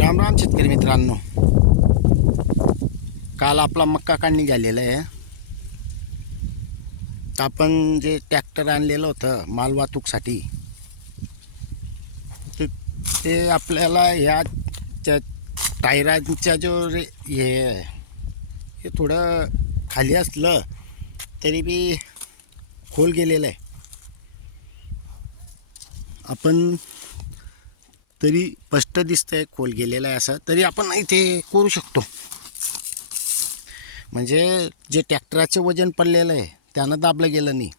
राम राम शेतकरी मित्रांनो. काल आपला मक्का काढणी झालेला आहे. तर आपण जे ट्रॅक्टर आणलेलं होतं माल वाहतूकसाठी ते ते आपल्याला ह्या त्या टायरांच्या जो रे हे हे थोडं खाली असलं तरी बी खोल गेलेलं आहे. आपण तरी स्पष्ट दिसतंय खोल गेलेला आहे असं. तरी आपण इथे करू शकतो. म्हणजे जे ट्रॅक्टराचं वजन पडलेलं आहे त्यानं दाबलं गेलं नाही.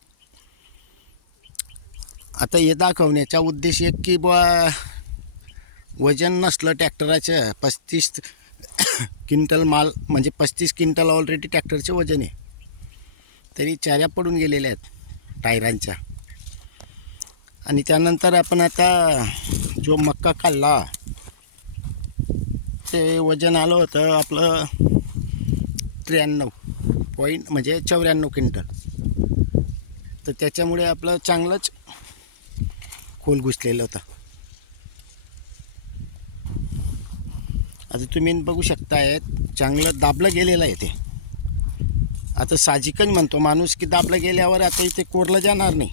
आता हे दाखवण्याचा उद्देश एक की बा वजन नसलं ट्रॅक्टराचं पस्तीस क्विंटल माल म्हणजे पस्तीस क्विंटल ऑलरेडी ट्रॅक्टरचे वजन आहे. तरी चाऱ्या पडून गेलेल्या आहेत टायरांच्या. आणि त्यानंतर आपण आता जो मक्का खाल्ला ते वजन आलं होतं आपलं त्र्याण्णव पॉईंट म्हणजे चौऱ्याण्णव क्विंटल. तर त्याच्यामुळे आपलं चांगलंच खोल घुसलेलं होतं. आता तुम्ही बघू शकताय चांगलं दाबलं गेलेलं आहे ते. आता साहजिकच म्हणतो माणूस की दाबलं गेल्यावर आता इथे कोरलं जाणार नाही.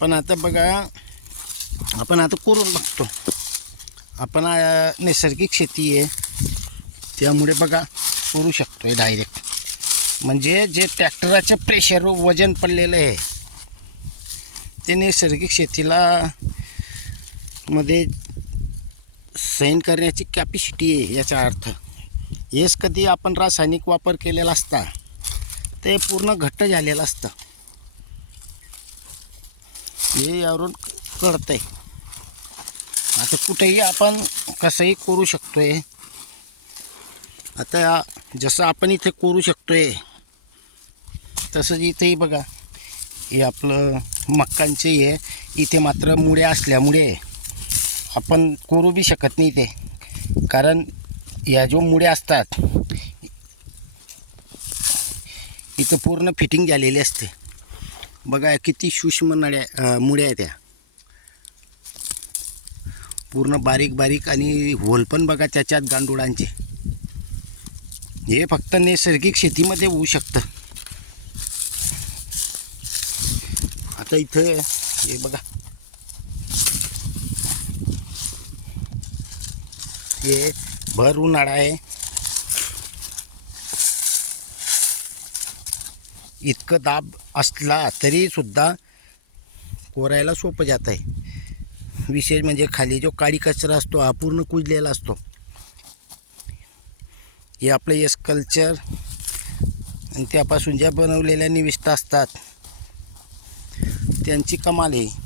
पण आता बघा आपण आता करून बघतो. आपण नैसर्गिक शेती आहे. त्यामुळे बघा करू शकतो आहे डायरेक्ट म्हणजे जे ट्रॅक्टराचं प्रेशर वजन पडलेलं आहे ते नैसर्गिक शेतीला मध्ये सहन करण्याची कॅपॅसिटी आहे याचा अर्थ. हेच कधी आपण रासायनिक वापर केलेला असता ते पूर्ण घट्ट झालेलं असतं. हे यावरून कळतंय. आता कुठेही आपण कसंही करू शकतोय. आता जसं आपण इथे करू शकतोय तसंच इथेही बघा हे आपलं मक्कांचे हे इथे मात्र मुळे असल्यामुळे आपण करू बी शकत नाही ते कारण या जो मुळ्या असतात इथं पूर्ण फिटिंग झालेली असते. बघा किती सूक्ष्म नळ्या मुळ्या आहेत त्या पूर्ण बारीक बारीक आणि होल पण बघा त्याच्यात गांडुळांचे. हे फक्त नैसर्गिक शेतीमध्ये होऊ शकतं. आता इथं हे बघा. हे भर उन्हाळा आहे. इतकं दाब असला तरी सुद्धा कोरायला सोपं जात आहे विशेष म्हणजे खाली जो काळी कचरा असतो हा पूर्ण कुजलेला असतो. हे आपलं एस कल्चर आणि त्यापासून ज्या बनवलेल्या निविष्ठा असतात त्यांची कमाल आहे.